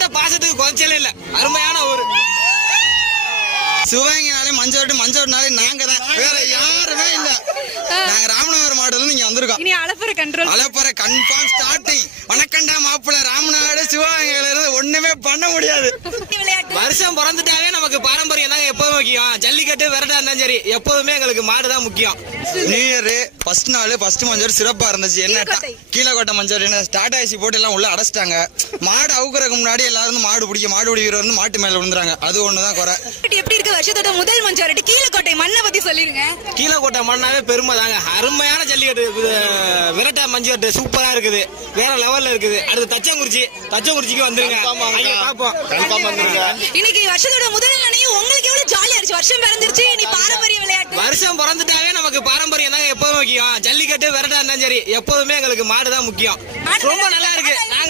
விட்ட பாசத்துக்கு குறைச்சலே இல்ல. அருமையான ஊரு. சிவகங்கைனாலே மஞ்சோட்டுனாலே நாங்க தான், வேற யாருமே இல்ல. நாங்க ராமநாதபுரம் மாவட்டத்துல நீங்க வந்திருக்கோம். இனி அலப்பறை கன்ஃபார்ம் ஸ்டார்டிங். வணக்கண்டா மாப்பிள்ள, ராமநாடு சிவகங்கையில இருந்து ஒண்ணுமே பண்ண முடியாது. வருஷம் பிறந்துட்டாவே நமக்கு பாரம்பரியம் தாங்க எப்போதும் முக்கியம். ஜல்லிக்கட்டு விரட்டா இருந்தாலும் சரி, எப்போதுமே எங்களுக்கு மாடு தான் முக்கியம். நியூ இயர் ஃபர்ஸ்ட் நாள் ஃபர்ஸ்ட் மஞ்சள் சிறப்பா இருந்துச்சு. என்ன கீழக்கோட்டை மஞ்சள் என்ன டாடா ஏசி போட்டு எல்லாம் உள்ள அடைச்சிட்டாங்க. மாடு அவுக்குறதுக்கு முன்னாடி எல்லாரும் மாடு பிடிக்கிறவர் வந்து மாட்டு மேல விழுந்துறாங்க. அது ஒண்ணுதான் குறை. எப்படி இருக்கு வருஷத்தோட முதல் மஞ்சாரட்டி கீழக்கோட்டை மண்ணை பத்தி சொல்லிருங்க. கீழக்கோட்டை மண்ணாவே பெருமை தாங்க. அருமையான ஜல்லிக்கட்டு விரட்டா மஞ்சள் சூப்பரா இருக்குது, வேற லெவல்ல இருக்குது. அடுத்து தச்சங்குறிச்சிக்கு வந்துருங்க. இன்னைக்கு வருஷத்தோட முதல் நினைவு உங்களுக்கு எவ்வளவு ஜாலியா இருந்துச்சு? வருஷம் பிறந்துருச்சு, இனி பாரம்பரிய விளையாட்டு. வருஷம் பிறந்துட்டாவே நமக்கு பாரம்பரியம் தாங்க எப்போதும் முக்கியம். ஜல்லிக்கட்டு விரட்டா இருந்தாலும் சரி, எப்போதுமே எங்களுக்கு மாடு தான் முக்கியம். ரொம்ப நல்லா இருக்கு. நாங்க